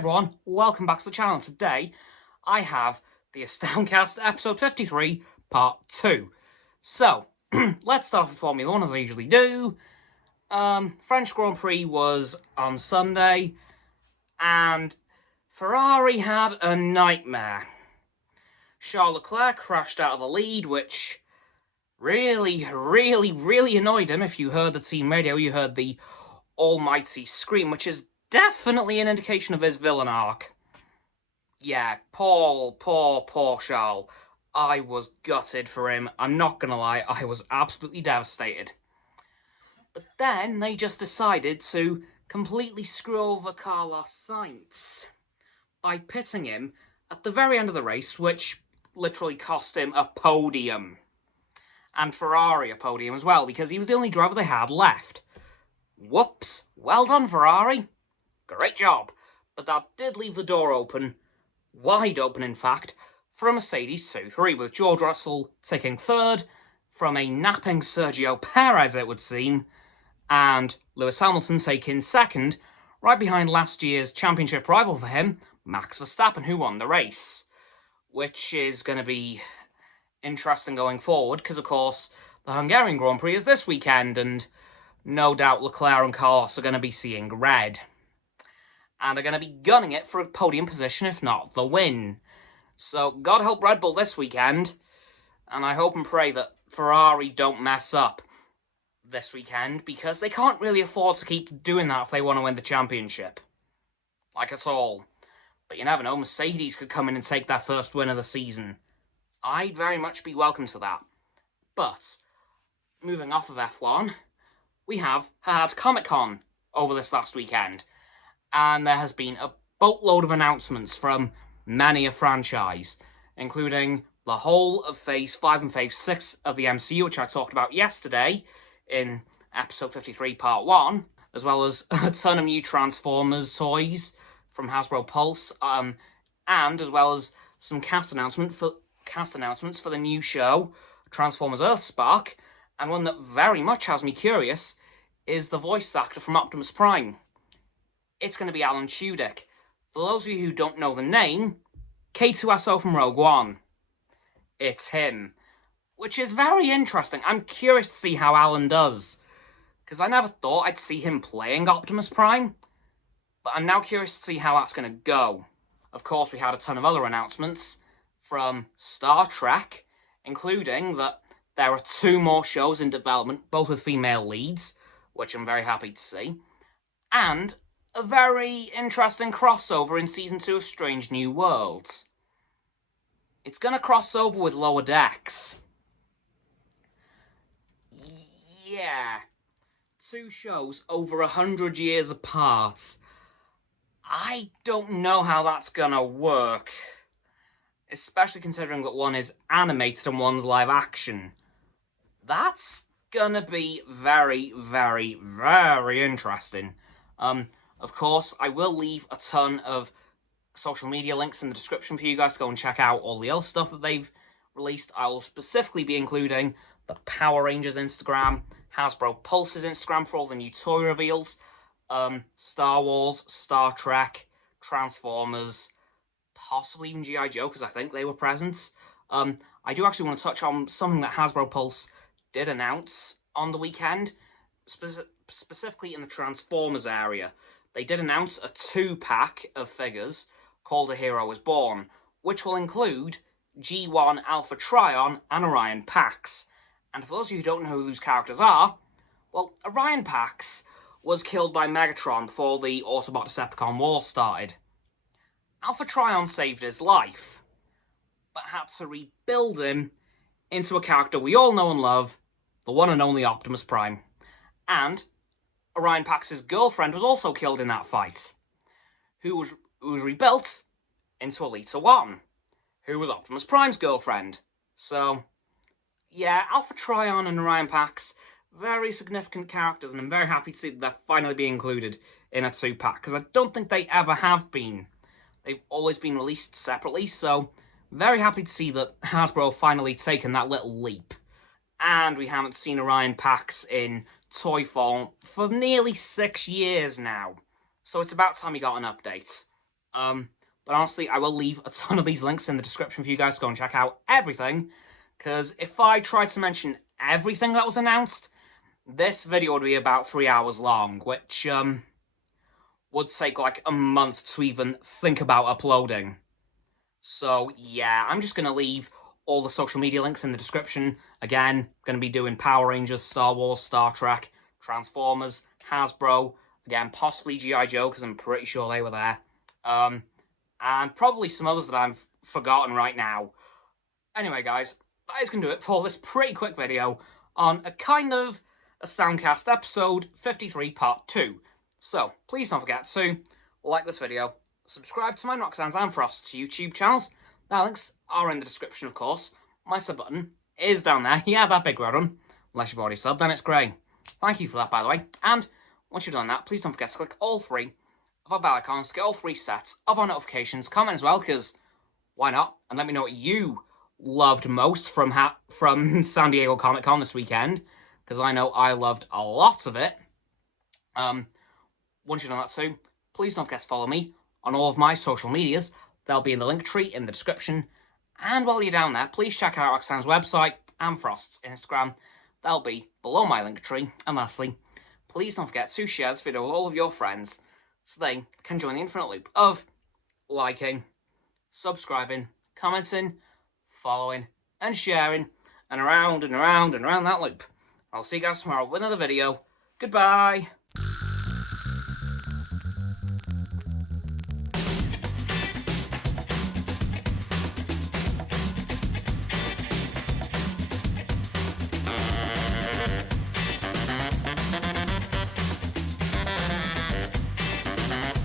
everyone, welcome back to the channel. Today I have the AstoundCast episode 53 part 2. So, let's start off with Formula 1 as I usually do. French Grand Prix was on Sunday and Ferrari had a nightmare. Charles Leclerc crashed out of the lead, which really annoyed him. If you heard the team radio, you heard the almighty scream, which is definitely an indication of his villain arc. Yeah, poor Charles. I was gutted for him. I'm not gonna lie, I was absolutely devastated. But then they just decided to completely screw over Carlos Sainz by pitting him at the very end of the race, which literally cost him a podium. And Ferrari a podium as well, because he was the only driver they had left. Whoops. Well done, Ferrari. Great job. But that did leave the door open, wide open in fact, for a Mercedes 2-3, with George Russell taking third from a napping Sergio Perez, it would seem, and Lewis Hamilton taking second, right behind last year's championship rival for him, Max Verstappen, who won the race. Which is going to be interesting going forward, because of course the Hungarian Grand Prix is this weekend, and no doubt Leclerc and Carlos are going to be seeing red. And are going to be gunning it for a podium position, if not the win. So, God help Red Bull this weekend. And I hope and pray that Ferrari don't mess up this weekend, because they can't really afford to keep doing that if they want to win the championship. Like at all. But you never know, Mercedes could come in and take their first win of the season. I'd very much be welcome to that. But, moving off of F1, we have had Comic-Con over this last weekend. And there has been a boatload of announcements from many a franchise, including the whole of Phase 5 and Phase 6 of the MCU, which I talked about yesterday in episode 53 part 1, as well as a ton of new Transformers toys from hasbropulse, and as well as some cast announcements for the new show, Transformers Earthspark, and one that very much has me curious is the voice actor from Optimus Prime. It's going to be Alan Tudyk. For those of you who don't know the name, K2SO from Rogue One. It's him. Which is very interesting. I'm curious to see how Alan does, because I never thought I'd see him playing Optimus Prime. But I'm now curious to see how that's going to go. Of course, we had a ton of other announcements from Star Trek, including that there are 2 more shows in development, both with female leads, which I'm very happy to see, and a very interesting crossover in Season 2 of Strange New Worlds. It's going to cross over with Lower Decks. Yeah. 2 shows over 100 years apart. I don't know how that's going to work. Especially considering that one is animated and one's live action. That's going to be very interesting. Of course, I will leave a ton of social media links in the description for you guys to go and check out all the other stuff that they've released. I will specifically be including the Power Rangers Instagram, hasbropulse's Instagram for all the new toy reveals, Star Wars, Star Trek, Transformers, possibly even G.I. Joe, because I think they were present. I do actually want to touch on something that HasbroPulse did announce on the weekend, specifically in the Transformers area. They did announce a 2-pack of figures called A Hero Is Born, which will include G1, Alpha Trion, and Orion Pax. And for those of you who don't know who those characters are, well, Orion Pax was killed by Megatron before the Autobot-Decepticon War started. Alpha Trion saved his life, but had to rebuild him into a character we all know and love, the one and only Optimus Prime. And Orion Pax's girlfriend was also killed in that fight, who was rebuilt into Alita 1, who was Optimus Prime's girlfriend. So, yeah, Alpha Trion and Orion Pax, very significant characters, and I'm very happy to see that they're finally being included in a 2-pack, because I don't think they ever have been. They've always been released separately, so very happy to see that Hasbro finally taken that little leap. And we haven't seen Orion Pax in toy form for nearly 6 years now. So it's about time we got an update. But honestly, I will leave a ton of these links in the description for you guys to go and check out everything, because if I tried to mention everything that was announced, this video would be about 3 hours long, which would take like a month to even think about uploading. So yeah, I'm just going to leave all the social media links in the description. Again, going to be doing Power Rangers, Star Wars, Star Trek, Transformers, Hasbro, again, possibly G.I. Joe, because I'm pretty sure they were there. And probably some others that I've forgotten right now. Anyway, guys, that is going to do it for this pretty quick video on a kind of AstoundCast episode 53 part 2. So, please don't forget to like this video, subscribe to my Roxanne's and Frost's YouTube channels. Their links are in the description, of course. My sub button is down there. Yeah, that big red one. Unless you've already subbed, then it's grey. Thank you for that, by the way. And once you've done that, please don't forget to click all 3 of our bell icons to get all 3 sets of our notifications. Comment as well, because why not? And let me know what you loved most from San Diego Comic-Con this weekend, because I know I loved a lot of it. Once you've done that too, please don't forget to follow me on all of my social medias. They'll be in the link tree in the description. And while you're down there, please check out Roxanne's website and Frost's Instagram. They'll be below my link tree. And lastly, please don't forget to share this video with all of your friends so they can join the infinite loop of liking, subscribing, commenting, following, and sharing, and around and around and around that loop. I'll see you guys tomorrow with another video. Goodbye!